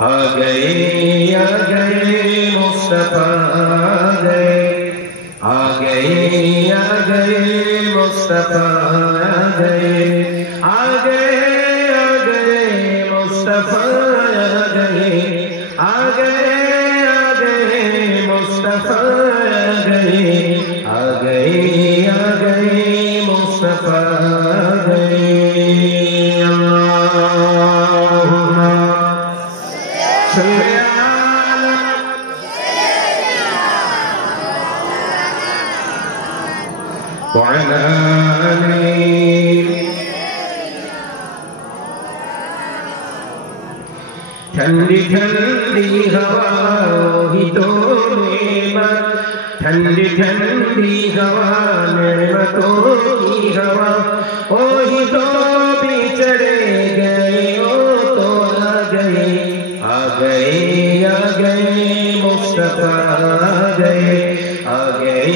मुस्तफा आ गए मुस्तफा आ गए मुस्तफा आ गए मुस्तफा आ गए मुस्तफा وعلى ठंडी ठंडी हवा ही तो नेमत ठंडी ठंडी हवा नेमतों की हवा वही तो बिछड़े गए ओ तो आ गए मुस्तफा आ गए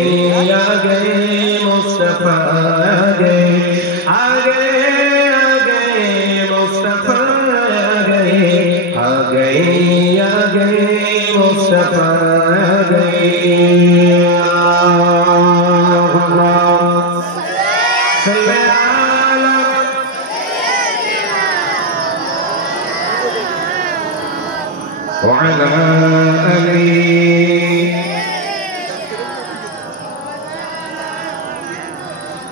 मुस्तफा आ गए मुस्तफा आ गए मुस्तफा وعلى آله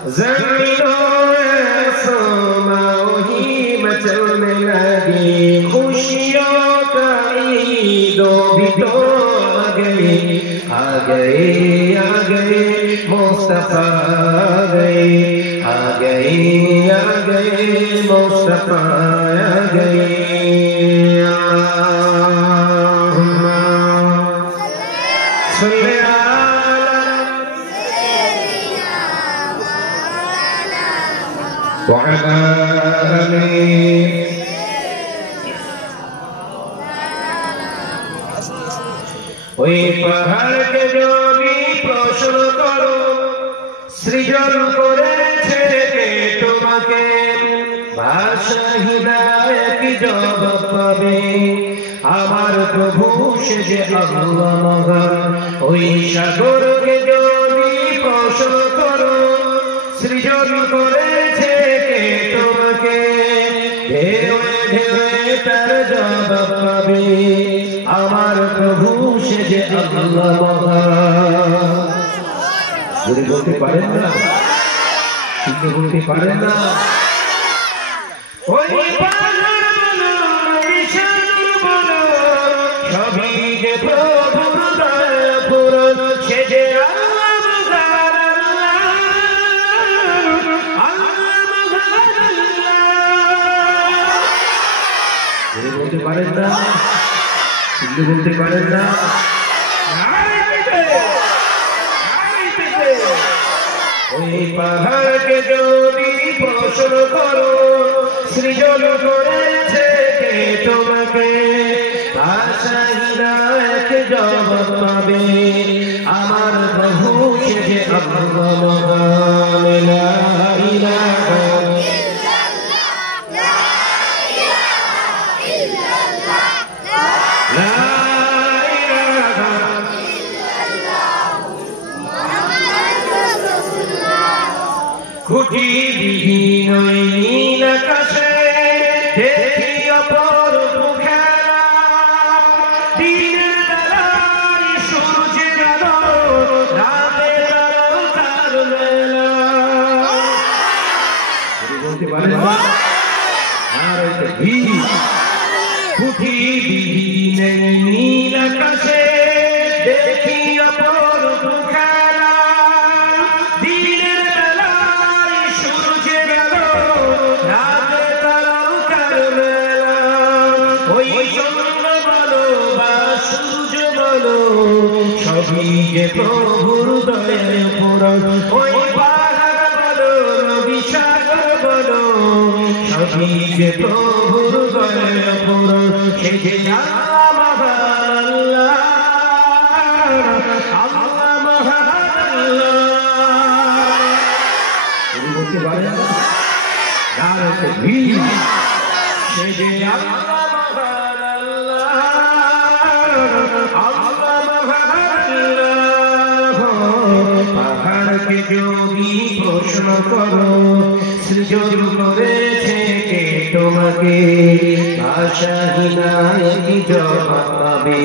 زمینوں آسماں ہی مچلنے لگی خوشیوں کا عیدوں بھی تو آ گئے مصطفیٰ آ گئے مصطفیٰ آ گئے وعلى آله ওই পাহাড়কে যদি প্রশ্ন করো সৃজন করেছে কে তোমাকে ভাষা হিদায়াত কি জবাব পাবে আমার প্রভু সে যে আল্লাহ মহান ওই সাগরকে যদি প্রশ্ন করো সৃজন করেছে কে তোমাকে ঢেউয়ে ঢেউয়ে তার জবাব পাবে আমার প্রভু সে যে আল্লাহ মহান যদি বলতে পারেন না কিন্তু বলতে পারেন না ওই পাহাড় বলো নিশান বলো সবই যে প্রভুর দয়া পূরণ সে যে বলতে পারেন না কিন্তু বলতে পারেন না ওই পাহাড়কে যদি প্রশ্ন করো সৃজন করেছে কে তোমাকে ভাষা হিদায়াত জবাব পাবে আমার প্রভু সে যে আল্লাহ মহান লা ইলাহা খুঁটি বিহীন নীল আকাশে দেখি অপরূপ খেলা দিনের বেলায় সূর্যের আলো রাতের আলো তার মেলা বলতে পারেন না আর খুঁটি বিহীন নীল আকাশে দেখি অপরূপ খেলা সবই যে প্রভুর দয়ার পূরণ ওই পাহাড় বলো নদী সাগর বলো সবই যে প্রভুর দয়ার পূরণ সে যে আল্লাহ মহান আল্লাহ মহান বলতে পারেন না সে যে আল্লাহ মহান আল্লাহ সাগরকে যদি প্রশ্ন করো সৃজন করেছে কে তোমাকে ভাষাহীনায় জবাব পাবে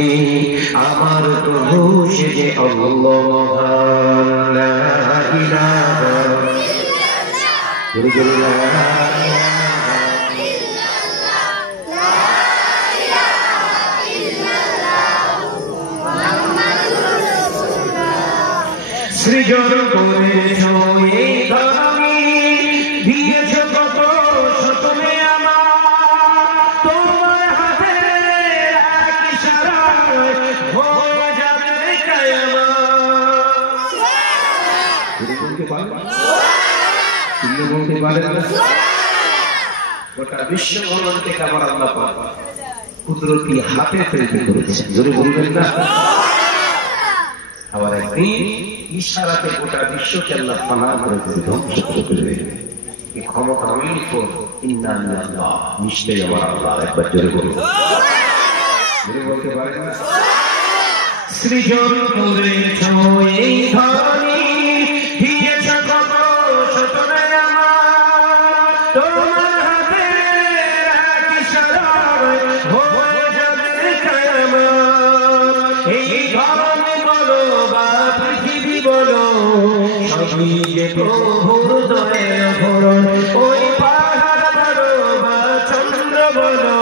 আমার প্রভু সে যে আল্লাহ মহান লা ইলাহা ইল্লাল্লাহ সৃজন করেছ এই ধরনী দিয়েছ কত শতমে আমার তোমার হাতে এক ইশারায় হয়ে যাবে কিয়ামত। বলতে পারেন না গোটা বিশ্ব ভ্রমণকে আমার আল্লাহ পাক কুদরতি হাতে তৈরি করেছেন, জোরে বলবেন না। আবার একদিন ইশারাতে গোটা বিশ্বকে আল্লাহ ফানা করে ধ্বংস করে দেবে। এই ক্ষমতা আমি ইন্নাল্লাহ নিশ্চয়ই আমার আল্লাহ। একবার জোরে বলুন, জোরে বলতে পারেন না। সৃজন করেছ এই ধরনী দিয়েছ কত শতমে আমার তোমার হাতে এক ইশারায় হয়ে যাবে কিয়ামত। এই ধরনী বলো বা পৃথিবী বলো সবই যে প্রভুর দয়ার ভরণ। ওই পাহাড় বলো বা চন্দ্র বলো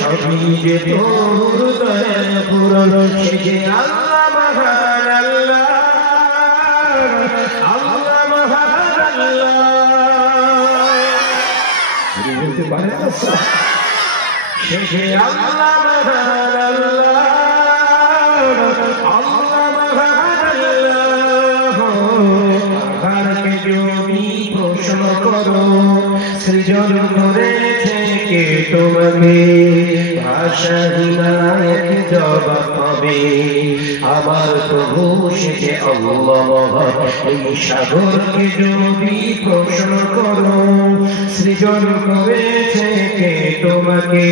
সবই যে প্রভুর দয়ার ভরণ। সে যে আল্লাহ মহান আল্লাহ, আল্লাহ মহান আল্লাহ। বলতে পারে না সে যে আল্লাহ মহান আল্লাহ, আল্লাহ মহান আল্লাহ। আকারকে যদি প্রশ্ন করো সৃজন করেছে কে তোমাকে ভাষাহীনায় জবাব পাবে আমার প্রভু সে যে আল্লাহ মহান। এই সাগরকে যদি প্রশ্ন করো সৃজন করেছে কে তোমাকে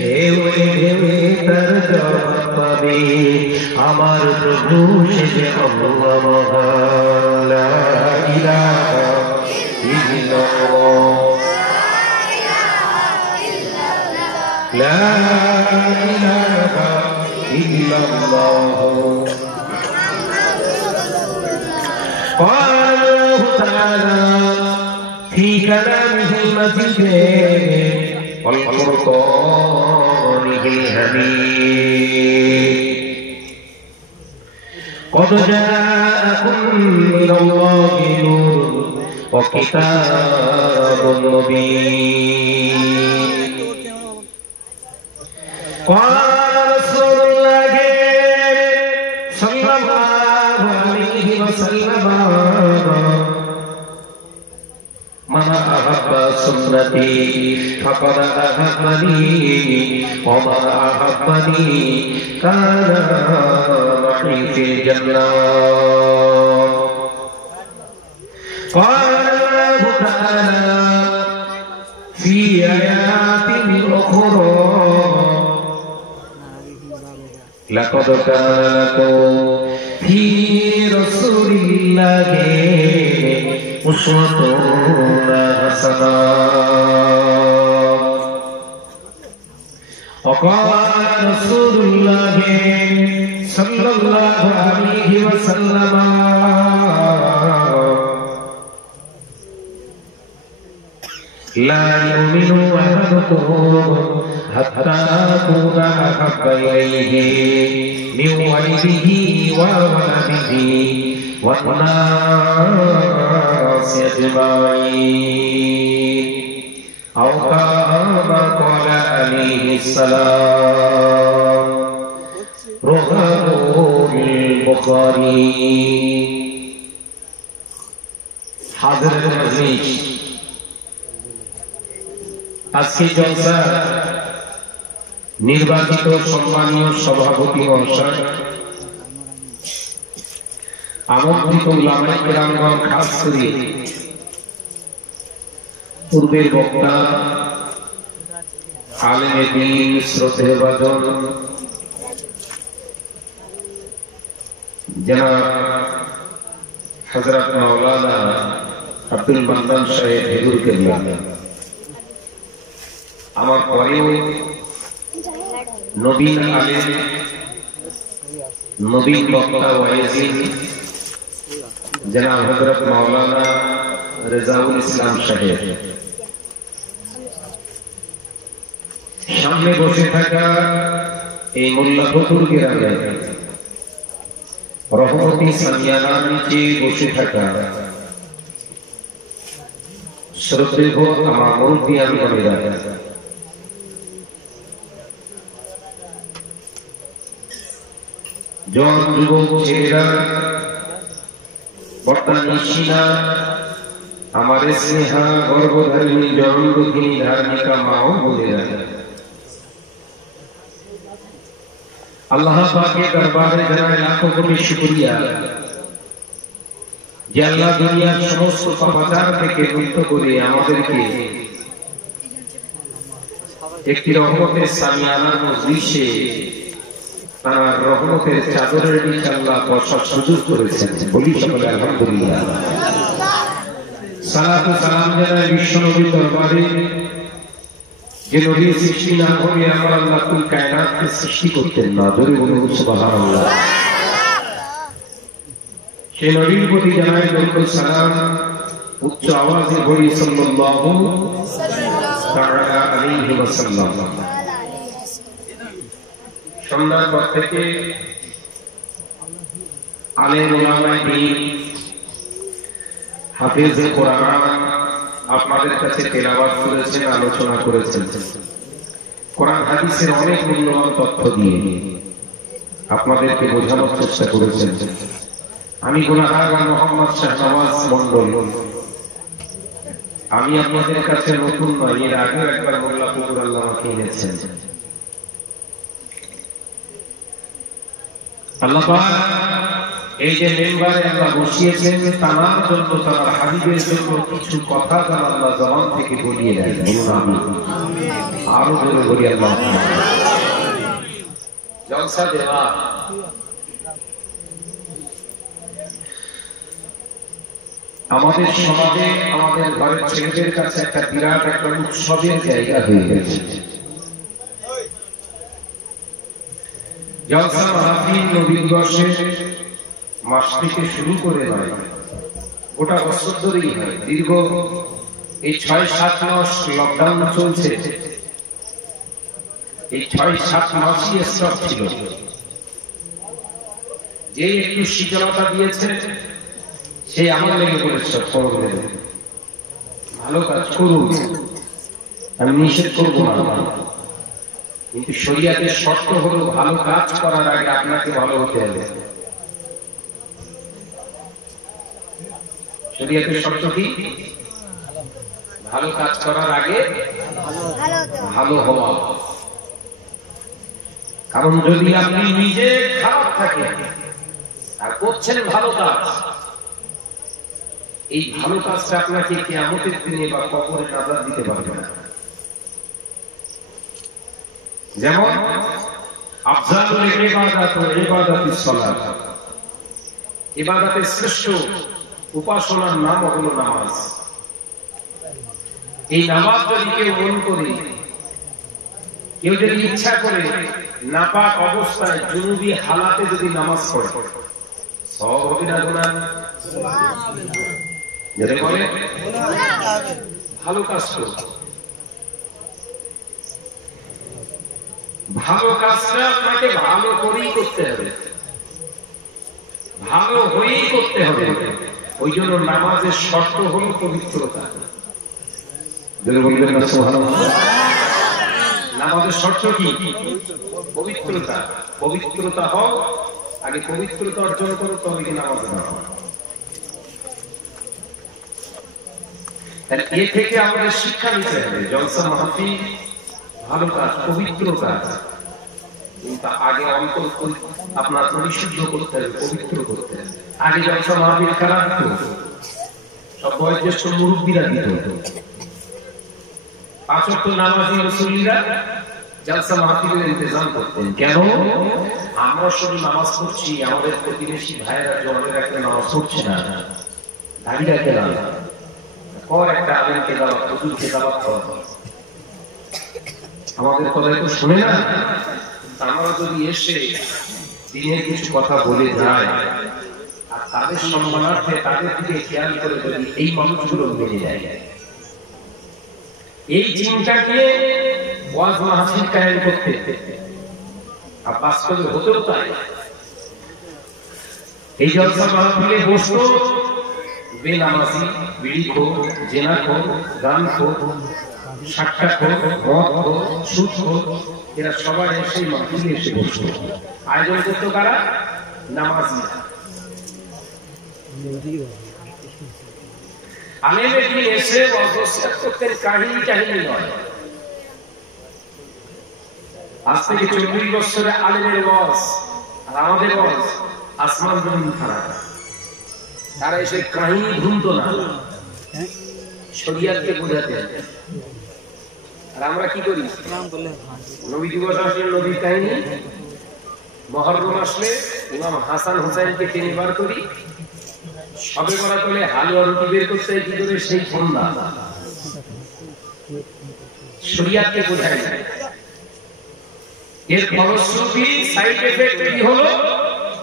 ঢেউয়ে ঢেউয়ে তার জবাব পাবে আমার প্রভু সে যে আল্লাহ মহান। লা ইলাহা ইল্লাল্লাহ لا إله إلا الله قال الله تعالى في كلامه المجيد والفرقان الحميد قد جاءكم من الله نور وكتاب مبين قال رسول الله صلى الله عليه وسلم من أحب سنتي فقد أحبني ومن أحبني كان معي في الجنة قال الله تعالى في آيات أخرى لقد كان لكم في رسول الله أسوة حسنة وقال رسول الله صلى الله عليه وسلم لا يؤمن أحدكم حتى أكون أحب إليه من والده وولده والناس أجمعين أو كما قال عليه السلام رواه البخاري حاضر المجلس আজকে জলসা নির্বাচিত সম্মানীয় সভাপতি মহাশয়, আমন্ত্রিত উলামায়ে কেরামগণ, খাস করে পূর্বের বক্তা আলেমে দ্বীন, শ্রদ্ধেয় ভাজন জনাব হযরত মাওলানা আব্দুল মান্নান সাহেব হুজুর কেবলা, আমার পরেও নবীন আলেম, নবীন বক্তা ওয়াইজি জনাব হযরত মাওলানা রেজাউল ইসলাম সাহেব, সামনে বসে থাকা এই মোল্লাপুর গ্রামে রহমতি সামিয়ানার নিচে বসে থাকা শ্রদ্ধেয় আমার মুরব্বিয়ান বন্ধুরা, জওয়ান যুবক ছেলেরা, বর্তমানিসীনা, আমার স্নেহা গর্ভধারিণী জনমদুখিনী ধার্মিকা মা ও বোনেরা, আল্লাহ পাকের দরবারে জানাই লাখো কোটি শুকরিয়া যে আল্লাহ দুনিয়ার সমস্ত পাপাচার থেকে মুক্ত করে আমাদেরকে একটি রহমতের সামিয়ানার মজলিসে তার রহমতের চাদরের নিচে আল্লাহ বসার সুযোগ করেছেন। বলি সকলে আলহামদুলিল্লাহ। সালাত ও সালাম জানাই বিশ্ব নবীর দরবারে যে নবীর সৃষ্টি না করে আমার আল্লাহ কুল কায়নাতকে সৃষ্টি করতেন না। জোরে বলুন সুবহানাল্লাহ। সেই নবীর প্রতি জানাই দরুদ সালাম, উচ্চ আওয়াজে বলি সাল্লাল্লাহু তাআলা আলাইহি ওয়াসাল্লাম। সন্ধ্যার পর থেকে আলেম ওলামায়ে দ্বীন, হাফেজে কোরআন আপনাদের কাছে তেলাওয়াত করেছেন, আলোচনা করেছেন, কোরআন হাদিসের অনেক মূল্যবান তথ্য দিয়ে আপনাদেরকে বোঝানোর চেষ্টা করেছেন। আমি গুনাহগার মোহাম্মদ শাহনওয়াজ মন্ডল, আমি আপনাদের কাছে নতুন নয়, এর আগেও একবার মোল্লাপুর আল্লাহ আমাকে এনেছেন। আল্লাহ পাক এই যে মেম্বারে আল্লাহ বসিয়েছেন তার জন্য, তার হাবিবের জন্য কিছু কথা যেন আল্লাহ জবান থেকে বলিয়ে দেন। আরো জোরে বলি আল্লাহ। জলসা দেওয়া আমাদের সমাজে, আমাদের ঘরের ছেলেদের কাছে একটা বিরাট একটা উৎসবের জায়গা হয়ে গেছে। জলসা মাহফিল নবীন বর্ষের মাস থেকে শুরু করে হয়, গোটা বছর ধরেই হয়। দীর্ঘ এই ৬-৭ মাস লকডাউন চলছে, এই ৬-৭ মাসই স্টপ ছিল। যে একটু শীতলতা দিয়েছে সে আমার লেগে পড়েছে। ভালো কাজ করুন, আমি নিষেধ করবো না, কিন্তু শরীয়তের শর্ত হলো ভালো কাজ করার আগে আপনাকে ভালো হতে হবে। শরীয়তের শর্ত কি? ভালো কাজ করার আগে ভালো হওয়া। কারণ যদি আপনি নিজে খারাপ থাকেন আর করছেন ভালো কাজ, এই ভালো কাজটা আপনাকে কিয়ামতের দিনে বা কবরে নাজাত দিতে পারবে না। যেমন আফজালুল ইবাদাত ওয়া ইবাদাতুস সালাত, ইবাদতের শ্রেষ্ঠ উপাসনার নাম হলো নামাজ। এই নামাজ যদি কেউ মন করে, কেউ যদি ইচ্ছা করে নাপাক অবস্থায় জুনুবি হালাতে যদি নামাজ পড়ে, সওয়াব হবে না গুনাহ? যেটা বলে ভালো কাজ করো, ভালো কাজটা আপনাকে ভালো করেই করতে হবে, ভালো হয়েই করতে হবে। ওই জন্য নামাজের শর্ত হল পবিত্রতা। নামাজের শর্ত কি? পবিত্রতা। পবিত্রতা হও, আগে পবিত্রতা অর্জন করো, তবে কি নামাজ না হয়। এ থেকে আমাদের শিক্ষা নিতে হবে। জলসা মাহফিল ভালো কাজ, পবিত্র কাজ, কিন্তু আগে অন্তর আপনার পরিশুদ্ধ করতে হবে, পবিত্র করতে হবে। আগে জলসা মাহফিল খারাপ হতো, সব বয়োজ্যেষ্ঠ মুরব্বীরা দিত। ৫ ওয়াক্ত নামাজি মুসল্লিরা জলসা মাহফিলের ইন্তজাম করতেন। কেন? আমরা শুধু নামাজ পড়ছি, আমাদের প্রতিবেশী ভাইয়েরা জমাতে রাখলে নামাজ পড়ছে না। দাঁড়িয়ে গেলাম কর একটা আলেমকে দাওয়াত, হুজুরকে দাওয়াত কর। আমাদের কথা একটু শুনে না, আমরা যদি এসে দিনের কিছু কথা বলে যায় আর তাদের সম্মানার্থে তাদের দিকে খেয়াল করে যদি এই মানুষগুলো মেনে যায়, এই চিন্তাকে ওয়াজ মাহফিল কায়েম করতে আর বাস্তবে হতেও তাই। এই জলসা মাহফিলে বসতো বেনামাজি, বিড়িখোর, জেনাখোর, গানখোর, সাক্ষাৎখোর, মদখোর, সুদখোর, এরা সবাই এসে মাহফিলে এসে বসতো। আয়োজন করতো কারা? নামাজি। আলেমের দিন এসে অবস্থান করতেন, কাহিনী নয়। আজ থেকে 40 বছরে আলেমের ওয়াজ আর আমাদের ওয়াজ আসমান জমিন ফারাক। তারা এসে কাহিনী ধুমতো না, শরিয়াতকে বোঝাতেন। আর আমরা কি করি? নবী দিবস আসলে নবীর কাহিনী, মহররম আসলে ইমাম হাসান হুসাইনকে টেনে বার করি, সবে বরাত হলে হালুয়া রুটি বের করতে কি করে সেই সন্ধ্যা। শরিয়াতকে বোঝায় না। এর ফলশ্রুতি সাইড এফেক্ট কি হলো?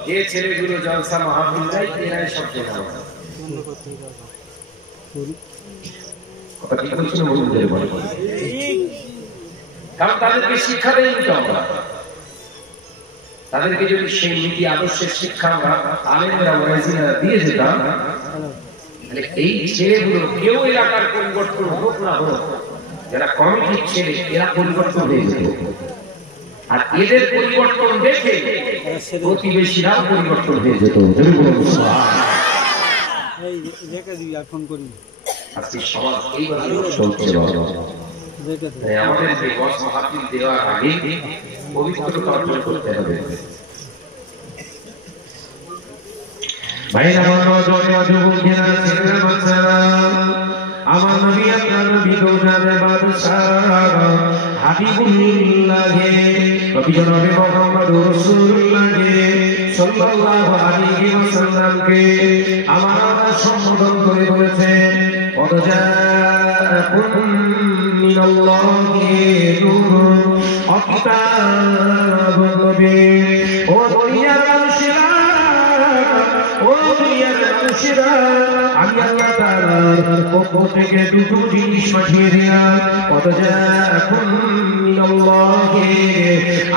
যে ছেলেগুলো জলসা মাহফিল যায় এরাই সব জানে। কথা ঠিক বলছেন বন্ধুদের বলে, কারণ তাদেরকে শিক্ষা দেয় নিতে আমরা। তাদেরকে যদি সেই নীতি আদর্শের শিক্ষা আমরা আলেমরা ওয়াইজিরা দিয়ে যেতাম, তাহলে এই ছেলেগুলো কেউ এলাকার পরিবর্তন হোক না হোক, যারা কমিটির ছেলে এরা পরিবর্তন হয়ে যেত। আর এদের পরিবর্তন দেখে প্রতিবেশীরাও পরিবর্তন হয়ে যেত। আজকে সমাজ এইভাবে চলছে। আমাদের যে ওয়াজ মাহফিল দেওয়ার আগে পবিত্রতা অর্জন করতে হবে। ভাইরা, যুবকেরা, ছেলেরা, বাচ্চারা, আমার নবী আপনার নবী দৌড়াবে বাদশাহ হাবিবুল্লাহ নবী জনাবে মুহাম্মদ রাসূলুল্লাহ সাল্লাল্লাহু আলাইহি ওয়াসাল্লামকে আমার আল্লাহ সম্বোধন করে বলেছেন, কদ জাআকুম মিনাল্লাহি নূরুন ওয়া কিতাবুন মুবিন। ও দুনিয়ার মানুষেরা, ও দুনিয়ার মানুষেরা, আমি আল্লাহ তাআলার পক্ষ থেকে দুটো জিনিস পাঠিয়ে দিলাম। কদ জাআকুম মিনাল্লাহি,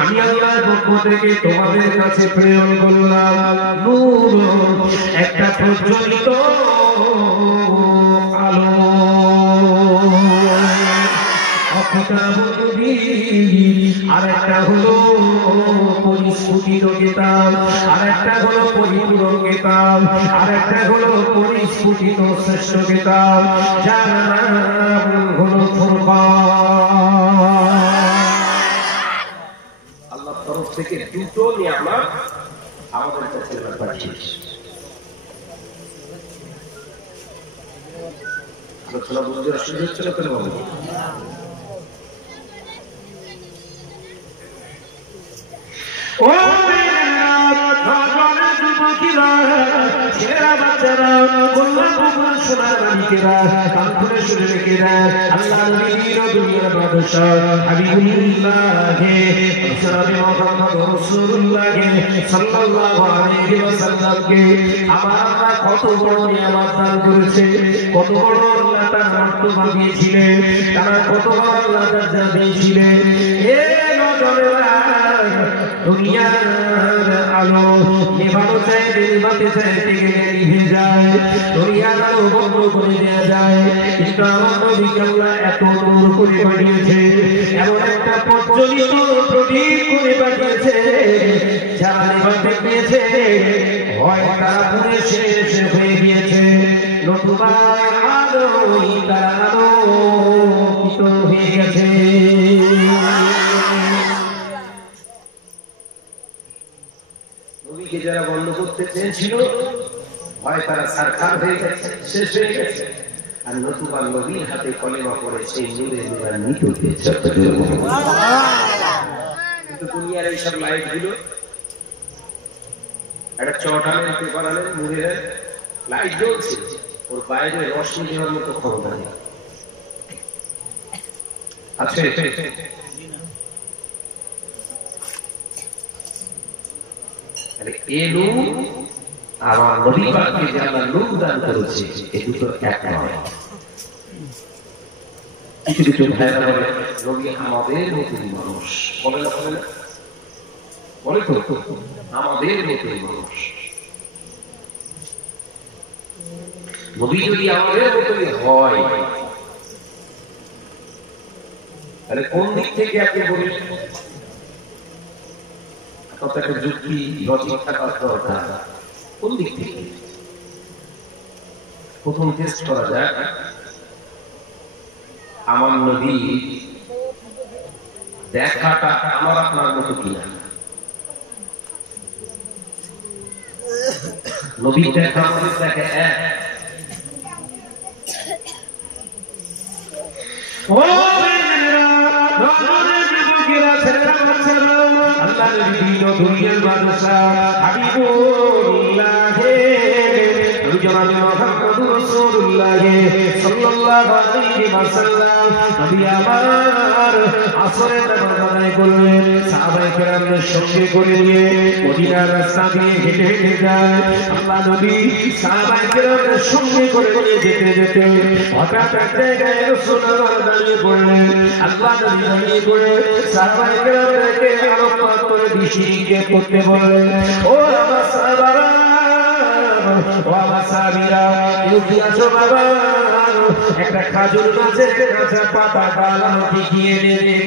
আমি আল্লাহর পক্ষ থেকে তোমাদের কাছে প্রেরণ করলাম নূর, একটা প্রজ্বলিত আলো, আর একটা হলো পরিস্ফুটিত কিতাব, আর একটা হলো পরিপূরক কিতাব, আর একটা হলো পরিস্ফুটিত শ্রেষ্ঠ কিতাব, যার নাম হলো ফুরকান। আল্লাহর তরফ থেকে দুটো নিয়ামত আমাদের কাছে পাঠিয়েছে। আলোচনা বুঝতে অসুবিধা হচ্ছে না কেন? ও ছেলেরা, বাচ্চারা, কন্যা কুমার, সোনার মানিকেরা, কান খুলে শুনে রেখেরা, আল্লাহ নবীর দুনিয়ার বাদশাহ হাবিবুল্লাহ জনাবে মুহাম্মদ রাসূলুল্লাহ সাল্লাল্লাহু আলাইহি ওয়াসাল্লামকে আমার আল্লাহ কত বড় নিয়ামত দান করেছে, কত বড় আল্লাহ তার মর্তবা দিয়েছিলেন, তারা কত বড় আল্লাহ দরজা দিয়েছিলেন। এ নজরেরা, দুনিয়ার আলো নেভানো চাই, নিভাতে চাই, নিভে যায়, দুনিয়ার আলো বন্ধ করে দেওয়া যায়। কিন্তু আমার নবীকে আল্লাহ এত নূর করে পাঠিয়েছে, এমন একটা প্রজ্বলিত প্রদীপ করে পাঠিয়েছে, যারা নেভাতে পেয়েছে হয় তারা পুরে শেষ হয়ে গিয়েছে, নতুবা আলোই তারা আলোকিত হয়ে গেছে। নবীকে যারা বন্ধ করতে চেয়েছিল হয় তারা সরকার হয়ে গেছে, শেষ হয়ে গেছে, আর নতুবা নবীর হাতে কলেমা পড়ে সেই নূরে নূরান্বিত হয়েছে। কিন্তু দুনিয়ার এইসব লাইট গুলো একটা চট আনেন, পেপার আনেন, মুড়ের লাইট জ্বলছে, ওর বাইরে রশ্মি দেওয়ার মতো ক্ষমতা নেই আছে। এলু আমার নবী পাককে যে আল্লাহ নূর দান করেছে এই দুটো এক নয়। কিছু কিছু ভাইরা বলে নবী আমাদের মতোই মানুষ, বলে না বলে না বলে তো আমাদের মতোই মানুষ। নবী যদি আমাদের মতোই হয় তাহলে কোন দিক থেকে আপনি বলেন একটা যুক্তি লজিক থাকার দরকার, কোন দিক থেকে? প্রথম টেস্ট করা যায় আমার নবী দেখাটা আমার আপনার মতো কিনা। নবী দেখা আমাদের দেখে এক। আল্লাহ নবী দুনিয়ার বাদশা হাবিবুল্লাহ জনাবে মুহাম্মদুর রাসূলুল্লাহ সাল্লাল্লাহু আলাইহি ওয়াসাল্লাম নবী আমার আসরের নামাজ আদায় করলেন, সাহাবায়ে কেরামদের সঙ্গে করে নিয়ে মদিনার রাস্তা দিয়ে হেঁটে হেঁটে যায়। আল্লাহ নবী সাহাবায়ে কেরামদের সঙ্গে করে নিয়ে যেতে যেতে হঠাৎ এক জায়গায় রাসূলুল্লাহ দাঁড়িয়ে পড়লেন। আল্লাহ নবী দাঁড়িয়ে পড়ে সাহাবায়ে কেরামদেরকে আলোকপাত করে দৃষ্টি নিক্ষেপ করতে বললেন, ও আমার সাহাবারা, ও আমার সাহাবীরা, কেউ কি আছো বাবা? একটা খাজুর গাছের কাঁচা পাতা ডাল আমাকে গিয়ে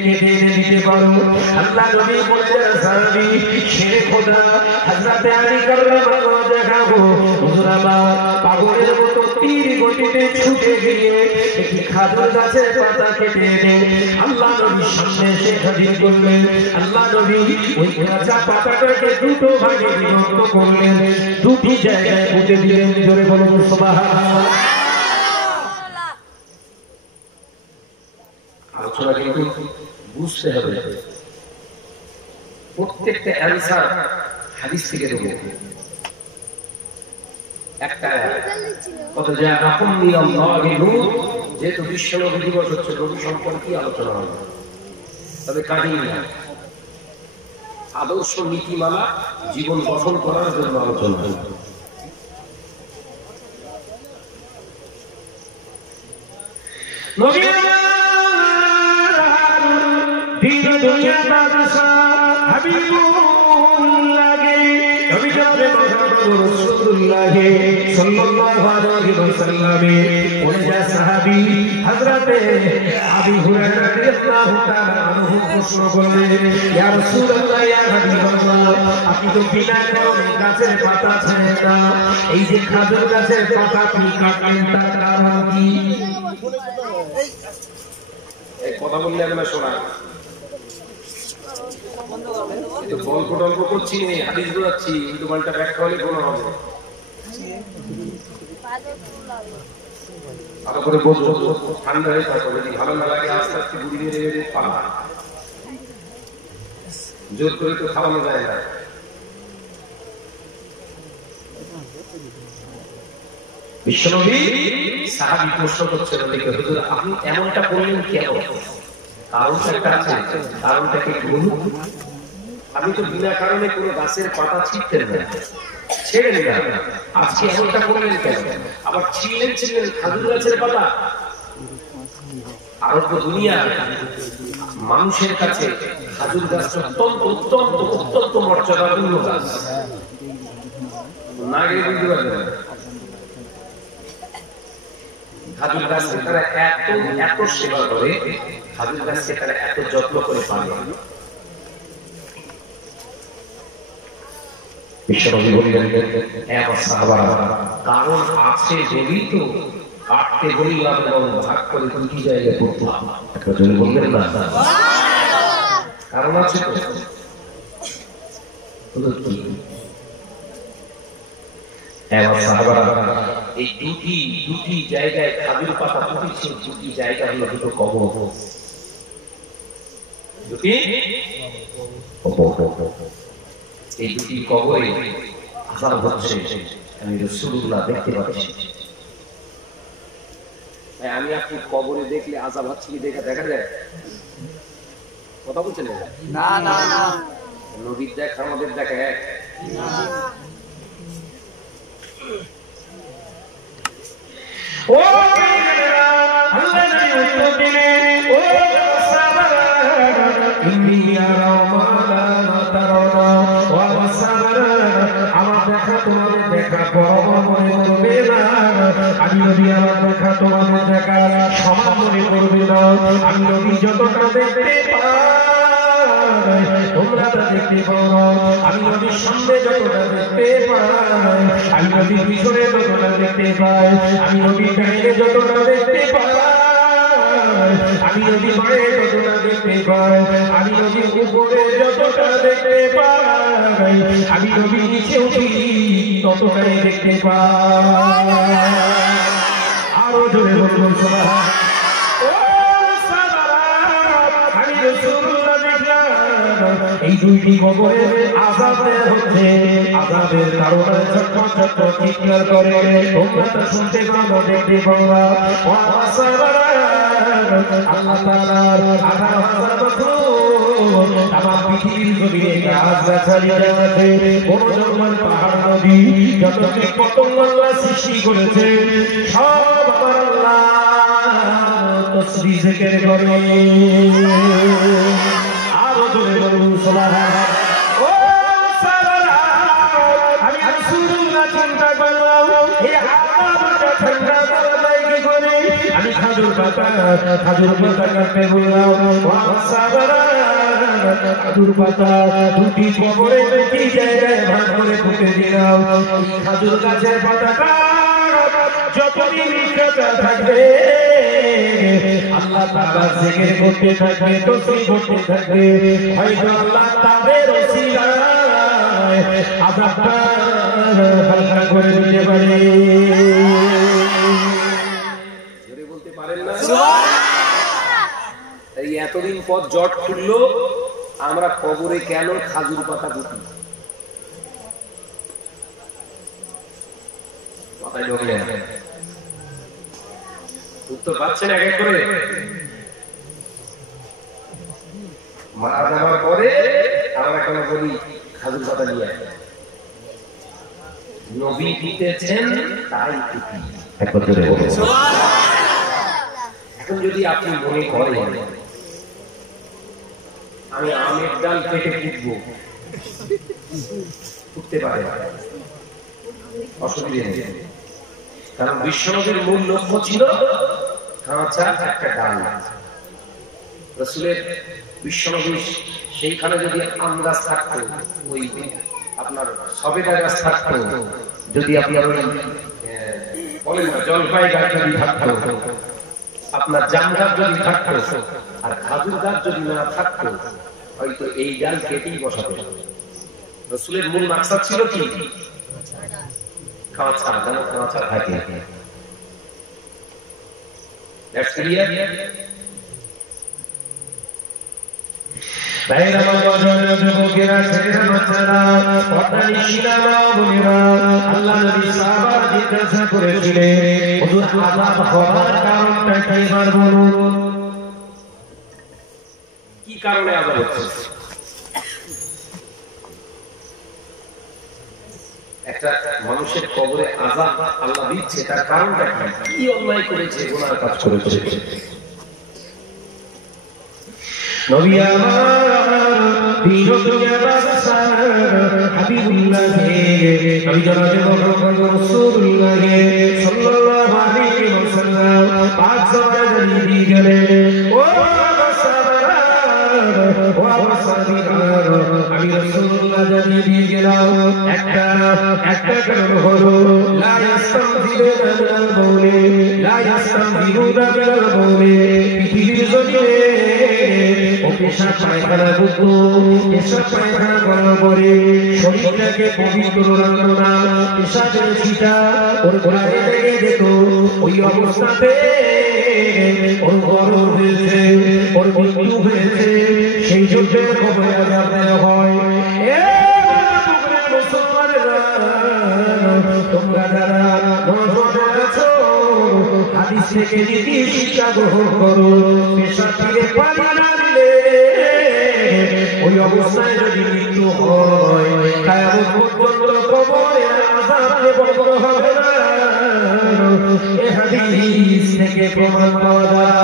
কেটে দিতে পারো? আল্লাহ নবী বললেন, সাহাবী শেরে খোদা হযরত আলী কারামাল্লাহু দেখাবো। হুজুর আমার পাগলের মতো তীর গতিতে ছুটে গিয়ে একটি খাজুর গাছের পাতা কেটে এনে আল্লাহ নবীর সামনে এসে হাজির করলেন। আল্লাহ নবী ওই কাঁচা পাতাটাকে দুটো ভাগে বিভক্ত করলেন, দুটি জায়গায় পুঁতে দিলেন। জোরে বলুন সুবহানাল্লাহ। আলোচনা কিন্তু বুঝতে হবে, প্রত্যেকটা অ্যানসার হাদিস থেকে দেবো। একটা কত যা আপন নিয়ম নূর, যেহেতু বিশ্ব নবী দিবস হচ্ছে, নবী সম্পর্কে আলোচনা হবে, তবে কাহিনী না, আদর্শ নীতিমালা জীবন গঠন করার জন্য আলোচনা হবে। নবী দিন দুনিয়া বাদশা হাবিবুল্লাহ নবী জনাবে মুহাম্মদুর রাসূলুল্লাহ সাল্লাল্লাহু আলাইহি ওয়াসাল্লাম ওই যে সাহাবী হযরত আবু হুরায়রা রাদিয়াল্লাহু তাআলা আনহু প্রশ্ন করলেন, ইয়া রাসূলুল্লাহ, ইয়া হাবিবাল্লাহ, আপনি তো বিনা কারণে গাছের পাতা ছেড়েন না, এই যে খাজুর গাছের পাতা আপনি কাটলেন, তার কারণ কি? এই কথা বললে আমরা শোনা গল্প টল্প করছি, হাদিস বোঝাচ্ছি, উল্টো পাল্টা ব্যাখ্যা হলে কোনো হবে ভালো করে বসবো, ঠান্ডা হয়ে থাকো, যদি ভালো না লাগে আস্তে আস্তে বুড়ি মেরে পালা, জোর করে তো খাওয়ানো যায় না। বিশ্বনবী সাহাবী প্রশ্ন করছেন, হুজুর আপনি এমনটা বললেন কেন? কারণ একটা আছে, কারণটাকে বলুন। আমি তো বিনা কারণে কোনো গাছের পাতা ছিঁড়তেন না, ছেড়ে না, আজকে এমনটা করলেন কেন? আবার ছিলেন খাজুর গাছের পাতা। আরব দুনিয়া মানুষের কাছে খাজুর গাছ অত্যন্ত অত্যন্ত অত্যন্ত মর্যাদাপূর্ণ গাছ, না গেলে বুঝতে পারবেন না। খাজুর গাছকে তারা এত এত সেবা করে, খাজুর গাছকে তারা এত যত্ন করে পালে। বিশ্বনবী বললেন, আমার সাহাবারা, কারণ আছে বলেই তো কাটতে বললাম এবং ভাগ করে দুটি জায়গায় করতাম। একটা জন্য বললেন না, কারণ আছে আমার সাহাবারা, এই দুটি জায়গায় খাজুর পাতা পুঁতেছে, দুটি জায়গা হলো দুটো কবর, দুটি এই দুটি কবরে আযাব হচ্ছে, আমি রাসূলুল্লাহ দেখতে পাচ্ছি। আমি আপনি কবরে দেখলে আযাব হচ্ছে কি দেখা যায়? কথা বলছেন না? না না, নবীর দেখা আমাদের দেখা এক না। ও আল্লাহ নবী উত্তর দিলেন, ও সাহাবারা, ইন্নী আরা মা লা তারাউনা, ওয়া সাহাবারা, আমার দেখা তোমাদের দেখা বড় মনে করবে না। আমি নবী আমার দেখা তোমাদের দেখা সমান মনে করবে না। আমি নবী যতটা দেখতে পাই তোমরা তা দেখতে পাও না। আমি নবীর সামনে যতটা দেখতে পাই, আমি নবীর পিছনে যতটা দেখতে পাই, আমি নবীর ডাইনে যতটা দেখতে পাই, আমি নবী মায়ে যতটা দেখতে পাই, আমি নবীর উপরে যতটা দেখতে পাই, আমি নবীর নিচে উঠি ততটাই দেখতে পাই। আরো জোরে বলুন সুবহানাল্লাহ। আমি রাসূলুল্লাহ দেখলাম এই দুইটি কবরে আযাব দেয়া হচ্ছে। আযাবের কারণে ছটফট ছটফট চিৎকার করে। তোমরা তা শুনতে পাও, দেখতে পাও না। আল্লাহ তাআলার 18,000 বছর তামাম পৃথিবীর জমিনে গাছ-গাছালি আছে, বন জঙ্গল, পাহাড়, নদী, যত কীট-পতঙ্গ আল্লাহ সৃষ্টি করেছে সব আমার আল্লাহ তাসবিহ জিকির করে। আরো জোরে বলুন সুবহানাল্লাহ। ও সাহাবারা, আমি রাসূলুল্লাহ চিন্তা করলাম এই আযাবটা ঠান্ডা করা যায় কি করে। আমি খাজুর পাতা কাটতে বললাম, ও সাহাবারা, খাজুর পাতা দুটি কবরে দুটি জায়গায় ভাগ করে পুঁতে দিলাম। খাজুর গাছের পাতাটা যতদিন কাঁচা থাকবে আল্লাহ তাআলা জিকির করতে থাকবে, তাসবিহ করতে থাকবে। হয়তো আল্লাহ তাদের ওসিলায় আযাবটা হালকা করে দিতে পারে। জোরে বলতে পারেন না সুবহানাল্লাহ। এই এতদিন পর জট খুললো, আমরা কবরে কেন খাজুর পাতা পুঁতি? মাথায় ঢোকে না, উত্তর পাচ্ছেন এক এক করে। মারা যাওয়ার পরে আমরা কেন বলি খাজুর পাতা নিয়ে নবী দিতেছেন তাই পুঁতি। একবার জোরে বলুন সুবহানাল্লাহ। এখন যদি আপনি মনে করেন আমি আমের ডাল কেটে পুঁতবো, পুঁততে পারে, অসুবিধা নেই। কারণ বিশ্বনবীর মূল লক্ষ্য ছিল কাঁচা একটা ডাল। রাসূলের বিশ্বনবী সেইখানে যদি আম গাছ থাকতো, ওই আপনার সবেদা গাছ থাকতো, যদি আপনার বলেন না জলপাই গাছ যদি থাকতো, আপনার জাম গাছ যদি থাকতো, আর খাজুর গাছ যদি না থাকতো, হয়তো এই ডাল কেটেই বসাতো। রাসূলের মূল মাকসাদ ছিল কি? কাঁচা, যেন কাঁচা থাকে। That's clear? ভাইরা মাদ্রাসার যুবকেরা, ছেলেরা, বাচ্চারা, পর্দানিশীরা, বোনেরা, আল্লাহ নবী সাহাবারা জিজ্ঞাসা করেছিলেন, হুজুর আযাব হওয়ার কারণটা কি এবার বলুন। কি কারণে আযাব হচ্ছে? একটা মানুষের কবরে আযাব আল্লাহ দিচ্ছে, তার কারণটা কি? কি অন্যায় করেছে, গুনাহ কাজ করেছে? নবী আমার পীর দুনিয়া বাদশাহ হাবিবুল্লাহ নবী জনাবে মুহাম্মদ রাসূলুল্লাহ সাল্লাল্লাহু আলাইহি ওয়াসাল্লাম পাঁচ জায়গায় দিয়ে গেলেন। ও সাহাবারা, ও সাহাবীরা, আমি রাসূলুল্লাহ জানিয়ে দিয়ে গেলাম একটা কারণ হলো লা ইস্তামদিরুনা মিনাল বাউলি, লা ইস্তামদিরুনা মিনাল বাউলি। পৃথিবীর জমিনে পেশাব পায়খানা করতো, পেশাব পায়খানা করার পরে শরীরটাকে পবিত্র রাখতো না, পেশাবের ছিটা ওর ঘোড়ায় লেগে যেত। ওই অবস্থাতে ওর গরম হয়েছে, ওর মৃত্যু হয়েছে, সেই যুদ্ধের খবর আযাব দেওয়া হয়। তোমরা যারা নজরে আছো, হাদিস থেকে যদি শিক্ষা গ্রহণ করো, পেশা থেকে পানি না দিলে ওই অবস্থায় যদি মৃত্যু হয়, কিয়ামত পর্যন্ত কবরে আযাব বন্ধ হবে না। এই হাদিস থেকে প্রমাণ পাওয়া যায়।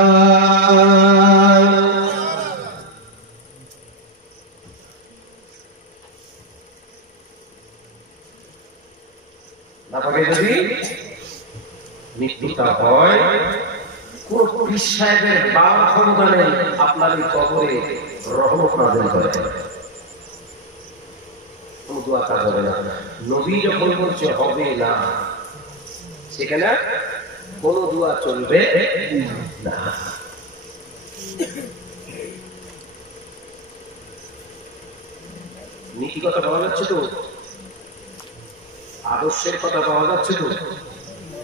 আপনাকে যদি মৃত্যুটা হয়, কোন পীর সাহেবের বাবা ক্ষমতা নেই আপনার এই কবরে রহমত নাযিল করে, কোন দোয়া কাজ হবে না। নবী যখন বলছে হবে না, সেখানে কোন দোয়া চলবে না। নীতি কথা পাওয়া যাচ্ছে তো, আদর্শের কথা পাওয়া যাচ্ছে তো।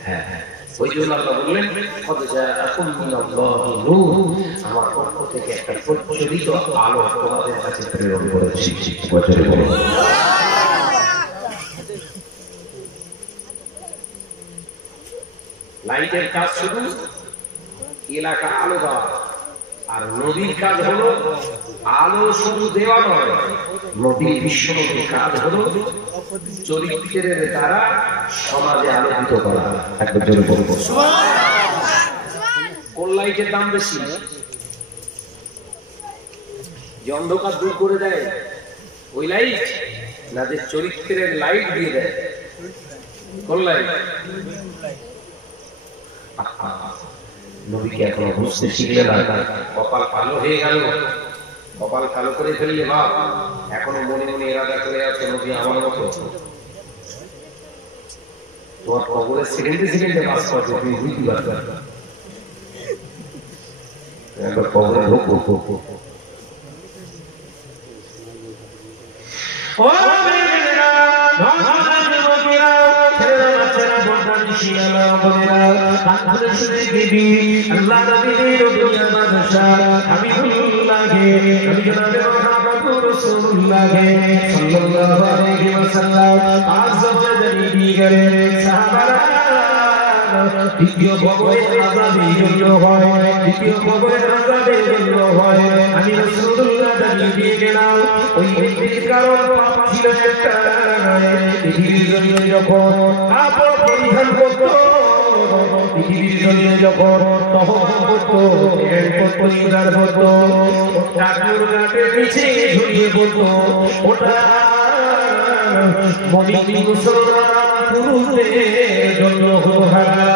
হ্যাঁ হ্যাঁ, ওই জন্য আল্লাহ বললেন আমার পক্ষ থেকে একটা প্রজ্বলিত আলো তোমাদের কাছে প্রেরণ করেছি। লাইটের কাজ শুধু এলাকা আলো দেওয়া, আর নদীর কাজ হলো আলো শুধু দেওয়া নয়, নদী বিশ্বনদীর কাজ হলো চরিত্রের দ্বারা সমাজে আলোকিত করা। একবার জোরে বলবো, কোন লাইটের দাম বেশি? যে অন্ধকার দূর করে দেয় ওই লাইট, না যে চরিত্রের লাইট দিয়ে দেয়? কোন লাইট? নবীকে এখনো বুঝতে শিখলে না, কপাল কালো হয়ে গেল, কপাল কালো করে ফেললে বাপ, এখনো মনে মনে এরাদা করে আছে নবী আমার মতো। তোমার কবরে সেকেন্ডে সেকেন্ডে বাস করবে, তুমি বুঝতে পারবে না। একবার কবরে লোক দ্বিতীয় কবরের আযাবের জন্য হয়, দ্বিতীয় কবরের আযাবের জন্য হয়। আমি রাসূলুল্লাহ জানিয়ে দিয়ে গেলাম, ওই ব্যক্তির কারণ পাপ ছিল একটা। পৃথিবীর জমিনে যখন কাপড় পরিধান করত, পৃথিবীর জমিনে যখন তহম করত, পরিধান করত, টাকুর গাটের নিচে ঝুলিয়ে পড়ত, ওটা মমিন মুসলমান পুরুষদের জন্য হারাম।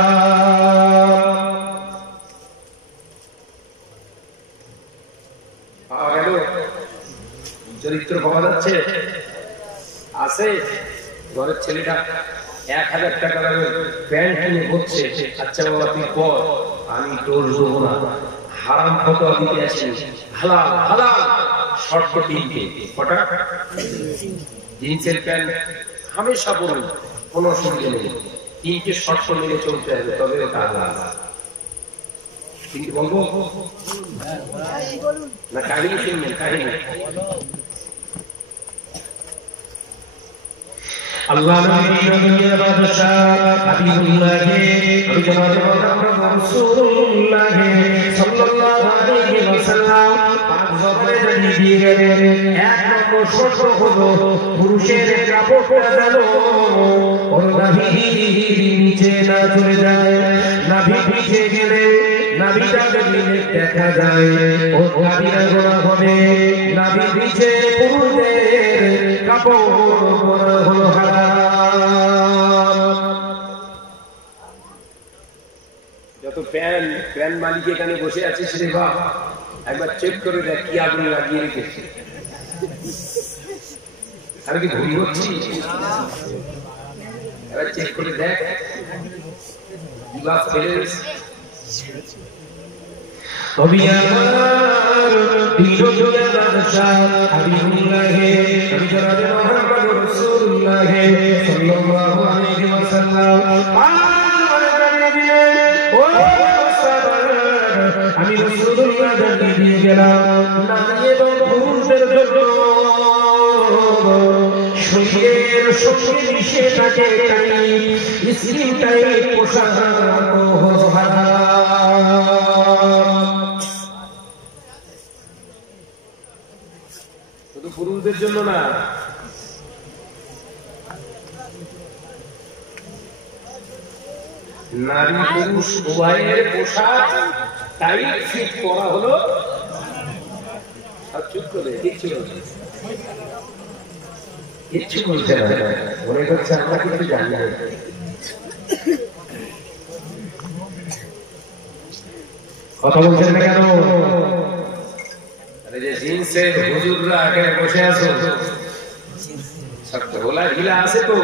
পাওয়া গেল? চরিত্র পাওয়া যাচ্ছে? আছে? ঘরের ছেলেটা 1000 টাকা দামের প্যান্ট কিনে করছে, আচ্ছা বাবা তুই পর, আমি তোর দেবো না, হারাম ফতোয়া দিতে আসি, হালাল হালাল শর্ত 3টে। কটা? জিন্সের প্যান্ট হামেশা পরুন, কোন অসুবিধা নেই, 3টে শর্ত মেনে চলতে হবে, তবে ওটা হালাল। কিন্তু বলবো না, কাহিনী শুনবেন? কাহিনী আল্লাহ নবীর বাদশা হাবিবুল্লাহ জনাব মুহাম্মদ রাসূলুল্লাহ সাল্লাল্লাহু আলাইহি ওয়াসাল্লাম পাঁচ জবরে জানিয়ে দিয়ে গেলেন, এক নম্বর শর্ত হলো পুরুষের কাপড়টা যেন ওর নাভির নিচে না চলে যায়। নাভি নিচে গেলে নাভিটা যদি দেখা যায় ও কাবিরা গোনা হবে। নাভি নিচে পুরুষের কাপড় হলো হারাম। যত প্যান মালিক এখানে বসে আছিস রে বাপ, একবার চেক করে দেখ কি আগুন লাগিয়ে রেখেছে। আমি কি ভুল করছি? এবার চেক করে দেখ বাপ ফেলে তবে আমার দিলুল বাদশা হাবিবুল্লাহ নবী জনাবে মুহাম্মদ রাসূলুল্লাহ সাল্লাল্লাহু আলাইহি ওয়াসাল্লাম আমি রাসূলুল্লাহ জানিয়ে দিয়ে গেলাম, নারী এবং পুরুষদের জন্য শরীরের সঙ্গে মিশে থাকে স্কিনটাই পোশাক শুধু পুরুষদের জন্য না, নারী পুরুষ উভয়ের পোশাক টাইট ফিট করা হলো। চুপ করে কিচ্ছু বলছে না, মনে করছে আমরা কিছু জানি না। কথা বলছেন না কেন? যে জিন্সের হুজুররা এখানে বসে আছো, সব গোলা গিলা আছে তো?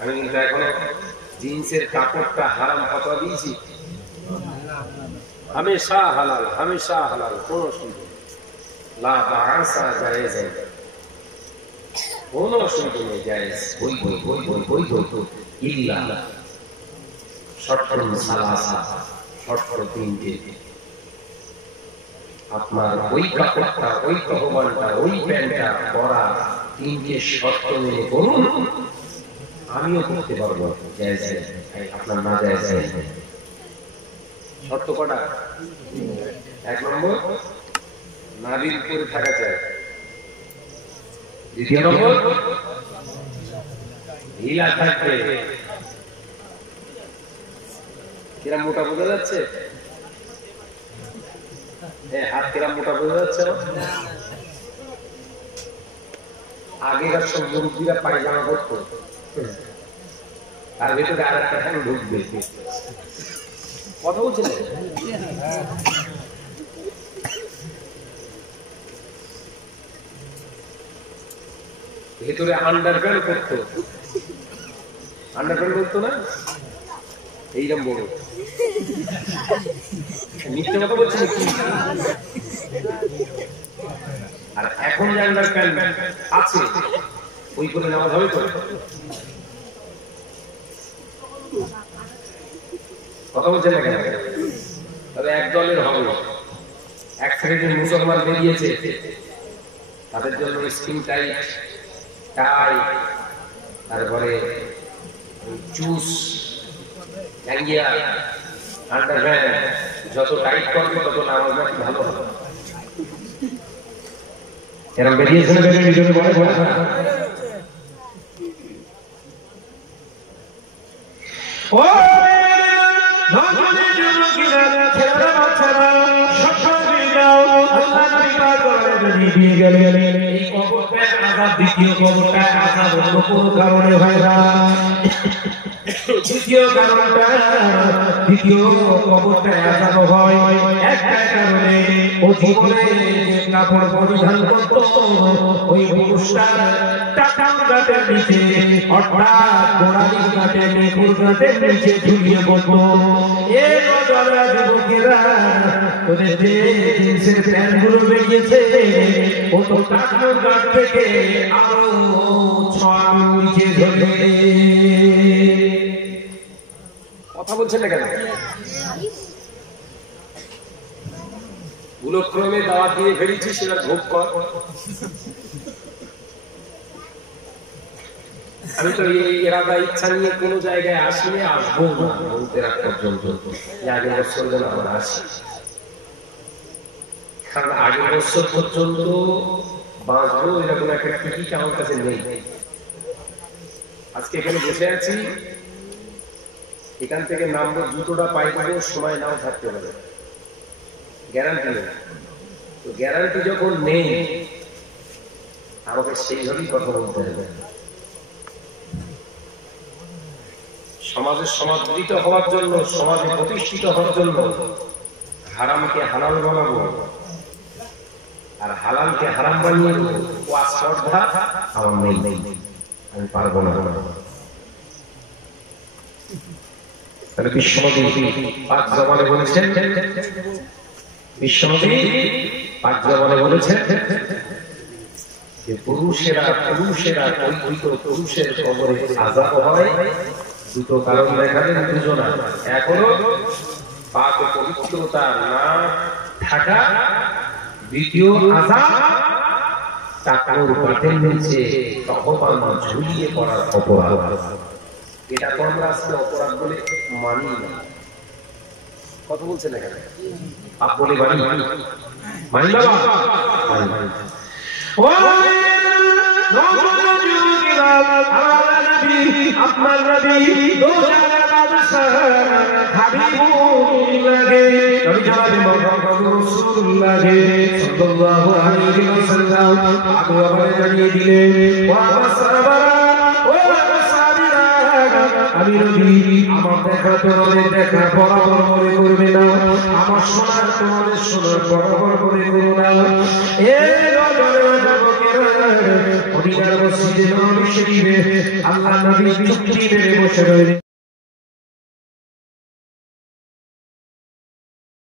আমি কিন্তু এখনো জিন্সের কাপড়টা হারাম ফতোয়া দিয়েছি, হামেশা হালাল, হামেশা হালাল, কোন অসুবিধা লা বাসা জায়েজ, কোন অসুবিধা নেই, জায়েজ বই বই বই বই বই বই ইল্লা শর্তন সালাসা, শর্ত তিনটে। আপনার ওই কাপড়টা, ওই তহবানটা, ওই প্যান্টটা পরা তিনটে শর্ত মেনে করুন, আমিও করতে পারবো, জায়েজ আপনার না জায়েজ। শর্ত কটা? এক নম্বর, নারীর উপরে থাকা চাই। দ্বিতীয় নম্বর, ঢিলা থাকবে। কিরম মোটা বোঝা যাচ্ছে? হাত কিরম মোটা বোঝা যাচ্ছে? আগেকার সব মুরব্বীরা পায়জামা করতো, তার ভেতরে আর একটা ঢাল ঢুকবে। কথা বলছেন? ভেতরে আন্ডারপ্যান্ট করতো, আন্ডারপ্যান্ট করতো না, এইরকম বড়। মিথ্যে কথা বলছি নাকি? আর এখন যে আন্ডারপ্যান্ট আছে, ওই করে নামাজ হবে তো? কথা বলছে না কেন? তবে এক দলের হবে, এক শ্রেণীর মুসলমান বেরিয়েছে, তাদের জন্য স্কিন টাইট টাই, তারপরে চুস জাঙ্গিয়া আন্ডারপ্যান্ট, যত টাইট করবে তত নামাজ নাকি ভালো হবে। এরকম বেরিয়েছে না? নিজেকে বলে বলে না। ও ভগবানের জন্য কিনা ছেলেরা বাচ্চারা সব সময় যাও, আল্লাহ নবী পাক বলেন দিয়ে গেলেন এই কবরটা আযাব, দ্বিতীয় কবরটা আযাব অন্য কোনো কারণে হয় না। দ্বিতীয় কারণটা, দ্বিতীয় কবরটা আযাব হয় একটা কারণে, ও জীবনে যে কাপড় পরিধান করত ওই পুরুষটা টাকার গাঁটের নিচে, অর্থাৎ গোড়ালির গাঁটে, মেকুর গাঁটের নিচে ঝুলিয়ে বসবো। এই নজরা যুবকেরা, ওদের যে জিন্সের প্যান্টগুলো বেরিয়েছে, ও তো টাকার গাঁট থেকে আরো 6 নিচে ধরে। কথা বলছেন না কেন? ভুলক্রমে দাওয়াত দিয়ে ফেলেছি, সেটা ভোগ কর। আমি তো এই এরাদা ইচ্ছা নিয়ে কোনো জায়গায় আসিনি, আসবো না বলতে রাখ পর্যন্ত। আগের বছর যেন আমরা আসি, কারণ আগের বছর পর্যন্ত বাঁচবো এরকম একটা টিকিট আমার কাছে নেই। আজকে এখানে বসে আছি, এখান থেকে নামবো, জুতোটা পাই দেবো, সময় নাও থাকতে পারে, গ্যারান্টি নেই। তো গ্যারান্টি যখন নেই, আমাকে সেইভাবেই কথা বলতে হবে। সমাজের সমাদৃত হওয়ার জন্য, সমাজে প্রতিষ্ঠিত হওয়ার জন্য হারামকে হালাল বানাবো আর হালালকে হারাম বানিয়ে দেবো, ও শ্রদ্ধা আমার নেই, আমি পারবো না। তাহলে বিশ্বনবী পাক জবানে বলেছেন, বিশ্বনবী পাক জবানে বলেছেন যে পুরুষেরা পুরুষের কবরে আযাব হয় দুটো কারণ দেখালেন দুজনা। এক হলো পাক পবিত্রতা না থাকা, দ্বিতীয় আযাব টাকার পাটের নিচে তহবান ঝুলিয়ে পড়ার অপরাধ। এটা তো আমরা আজকে অপরাধ বলে মানি না। কথা বলছেন এখানে পাপ বলে মানি মানি বাবা মানি। আপনার নবী দো জাহানের বাদশাহ হাবিবুল্লাহ নবী জনাবে মুহাম্মদ রাসূলুল্লাহ সাল্লাল্লাহু আলাইহি ওয়াসাল্লাম আগোয়ারে জানিয়ে দিলেন ওয়া সাহাবারা ও সাহাবীরা আমি নবী আমার দেখা তোমাদের দেখা বরাবর মনে করবে না, আমার শোনার তোমাদের শোনার বরাবর মনে করো না। আল্লাহ নবী চুক্তি মেরে বসে রইলেন।